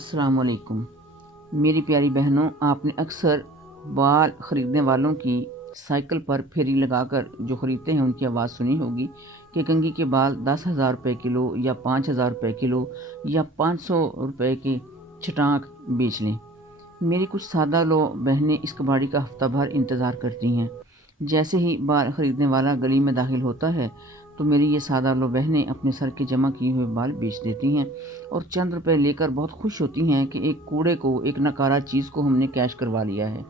अस्सलाम वालेकुम। मेरी प्यारी बहनों, आपने अक्सर बाल ख़रीदने वालों की साइकिल पर फेरी लगाकर जो ख़रीदते हैं उनकी आवाज़ सुनी होगी कि कंघी के बाल 10,000 रुपये किलो या 5,000 रुपये किलो या 500 रुपये के छटाक बेच लें। मेरी कुछ सादा लो बहनें इस कबाड़ी का हफ्ता भर इंतज़ार करती हैं। जैसे ही बाल ख़रीदने वाला गली में दाखिल होता है तो मेरी ये सादा लो बहनें अपने सर के जमा किए हुए बाल बेच देती हैं और चंद रुपए लेकर बहुत खुश होती हैं कि एक कूड़े को, एक नकारा चीज़ को हमने कैश करवा लिया है।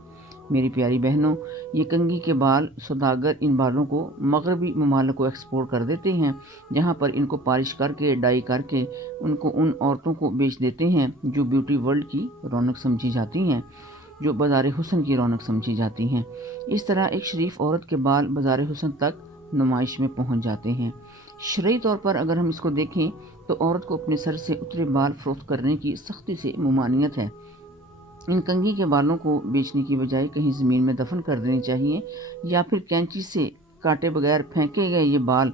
मेरी प्यारी बहनों, ये कंघी के बाल सौदागर इन बालों को मगरबी ममालिक को एक्सपोर्ट कर देते हैं, जहाँ पर इनको पॉलिश करके, डाई करके उनको उन औरतों को बेच देते हैं जो ब्यूटी वर्ल्ड की रौनक समझी जाती हैं, जो बाज़ार हुस्न की रौनक समझी जाती हैं। इस तरह एक शरीफ औरत के बाल बाज़ार हुस्न तक नुमाइश में पहुंच जाते हैं। शरई तौर पर अगर हम इसको देखें तो औरत को अपने सर से उतरे बाल फरोख्त करने की सख्ती से ममानियत है। इन कंघी के बालों को बेचने की बजाय कहीं ज़मीन में दफन कर देने चाहिए या फिर कैंची से काटे बगैर फेंके गए ये बाल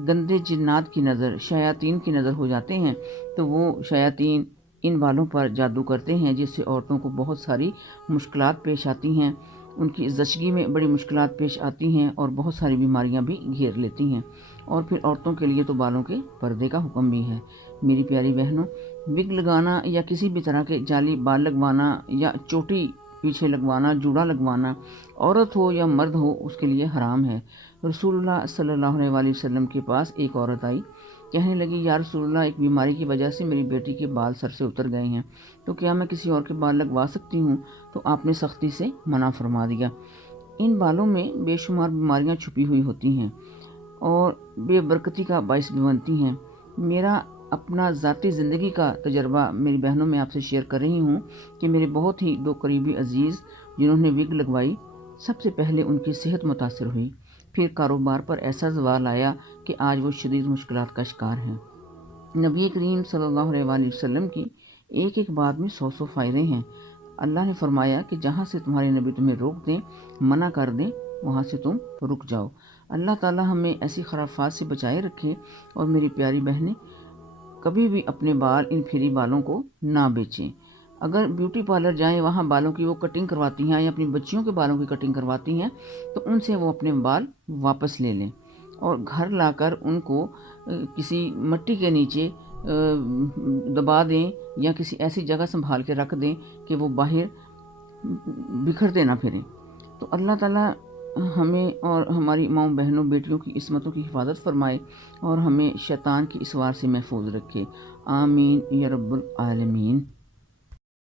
गंदे जिन्नात की नज़र, शयातीन की नज़र हो जाते हैं, तो वो शयातीन इन बालों पर जादू करते हैं जिससे औरतों को बहुत सारी मुश्किलात पेश आती हैं, उनकी ज़चगी में बड़ी मुश्किलात पेश आती हैं और बहुत सारी बीमारियां भी घेर लेती हैं। और फिर औरतों के लिए तो बालों के पर्दे का हुक्म भी है। मेरी प्यारी बहनों, विग लगाना या किसी भी तरह के जाली बाल लगवाना या चोटी पीछे लगवाना, जूड़ा लगवाना, औरत हो या मर्द हो उसके लिए हराम है। रसूलुल्लाह सल्लल्लाहु अलैहि वसल्लम के पास एक औरत आई, कहने लगी, या रसूलुल्लाह, एक बीमारी की वजह से मेरी बेटी के बाल सर से उतर गए हैं, तो क्या मैं किसी और के बाल लगवा सकती हूँ? तो आपने सख्ती से मना फरमा दिया। इन बालों में बेशुमार बीमारियाँ छुपी हुई होती हैं और बेबरकती का बाइस भी बनती हैं। मेरा अपना ज़ाती ज़िंदगी का तजर्बा मेरी बहनों में आपसे शेयर कर रही हूँ कि मेरे बहुत ही दो करीबी अजीज़ जिन्होंने विग लगवाई, सबसे पहले उनकी सेहत मुतासर हुई, फिर कारोबार पर ऐसा ज़वाल आया कि आज वो शदीद मुश्किलात का शिकार हैं। नबी करीम सल्लल्लाहु अलैहि वसल्लम की एक एक बात में 100 फ़ायदे हैं। अल्लाह ने फरमाया कि जहाँ से तुम्हारे नबी तुम्हें रोक दें, मना कर दें, वहाँ से तुम रुक जाओ। अल्लाह ताला हमें ऐसी खराफात से बचाए रखे। और मेरी प्यारी बहनें, कभी भी अपने बाल इन फ्री बालों को ना बेचें। अगर ब्यूटी पार्लर जाएं, वहाँ बालों की वो कटिंग करवाती हैं या अपनी बच्चियों के बालों की कटिंग करवाती हैं, तो उनसे वो अपने बाल वापस ले लें और घर लाकर उनको किसी मट्टी के नीचे दबा दें या किसी ऐसी जगह संभाल के रख दें कि वो बाहर बिखरते ना फिरें। तो अल्लाह ताला हमें और हमारी माँ बहनों बेटियों की इस्मतों की हिफाजत फरमाए और हमें शैतान की इस वार से महफूज रखे। आमीन या रब्बुल आलमीन।